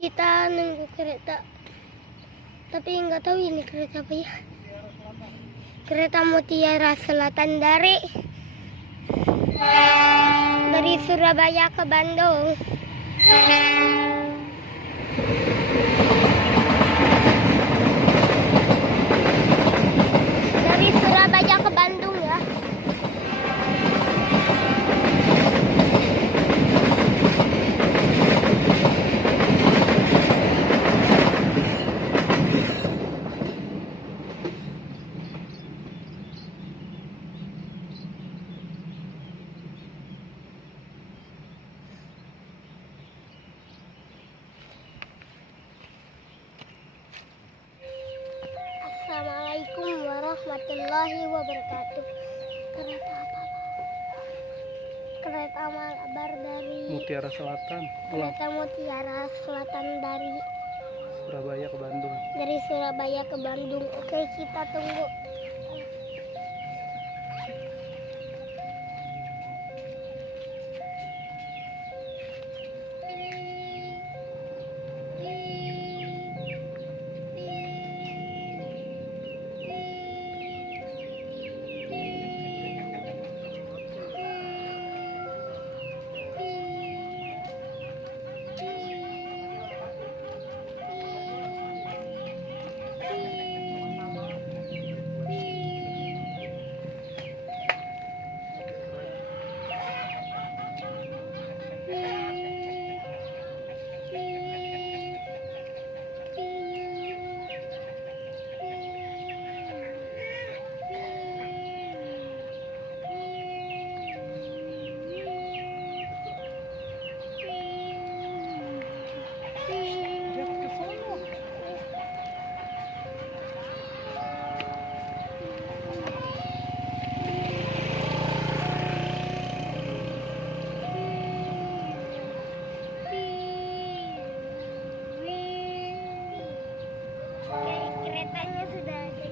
Kita nunggu kereta, tapi nggak tahu ini kereta apa ya. Kereta Mutiara Selatan dari Surabaya ke Bandung. Dari Surabaya ke Bandung ya. Assalamualaikum warahmatullahi wabarakatuh. Kereta apa? Kereta Malabar dari Mutiara Selatan. Kereta Mutiara Selatan dari Surabaya ke Bandung. Dari Surabaya ke Bandung. Oke, kita tunggu. Keretanya sudah ada.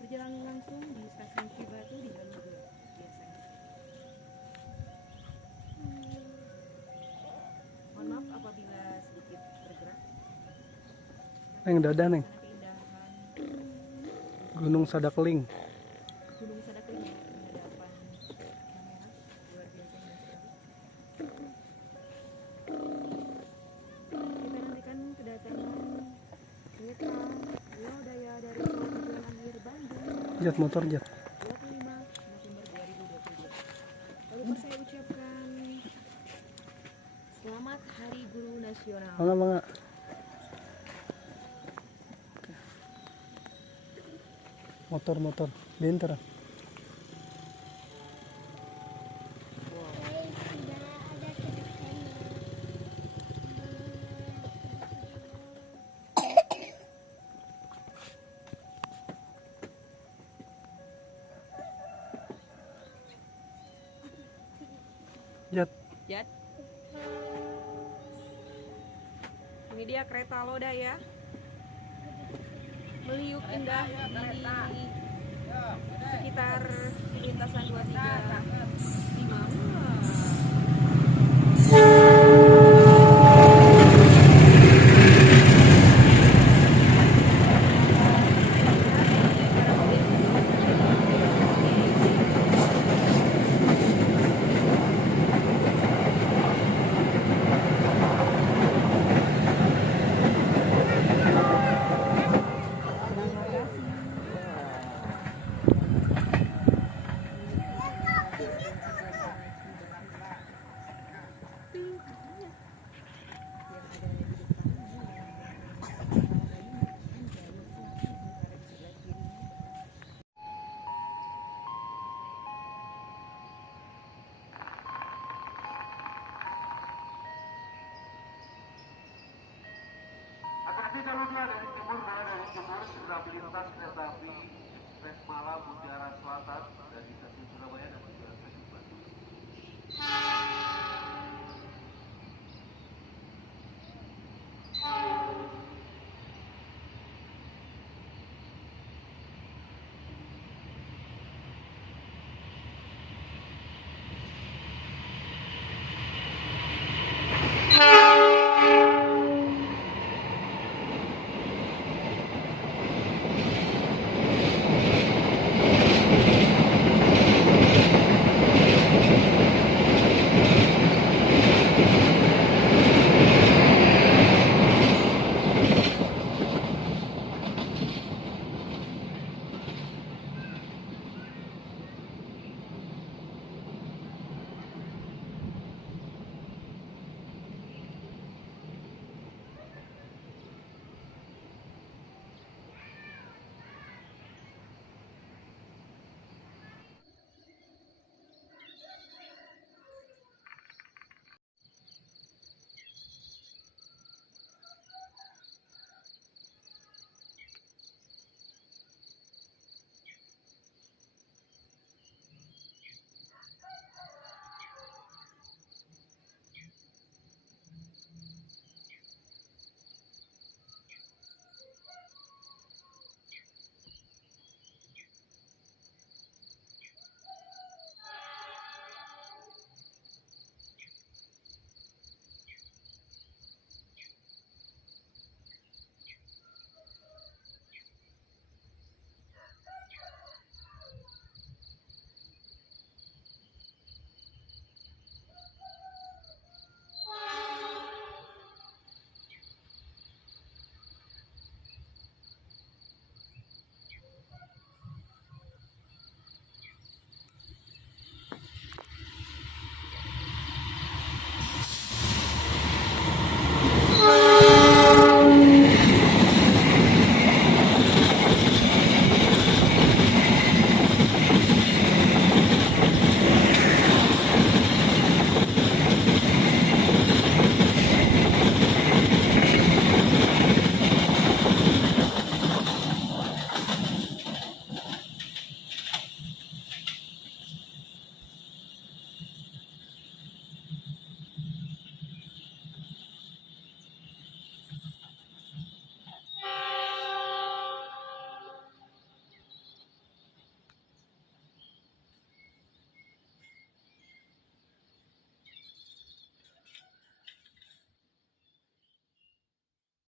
Berjalan langsung di stasiun Cibatu di Bandung biasanya. Mohon maaf apabila sedikit bergerak. Neng dada neng. Keindahan Gunung Sadakling. Gunung Sadakling menghadapan kamera luar biasa indah. Kita nantikan kedatangan kereta Lodaya dari Pelabuhan Akhir Bandung. Jat motor jat. 25 November 2022. Lalu saya ucapkan selamat Hari Guru Nasional. Mangga. Motor binter. Jat. Ini dia kereta Lodaya. Meliuk indah di sekitar lintasan 25. jalurnya dari Jemur segera melintas kereta api Resmala Mutiara Selatan dari stasiun Surabaya dan tujuan stasiun Bandung.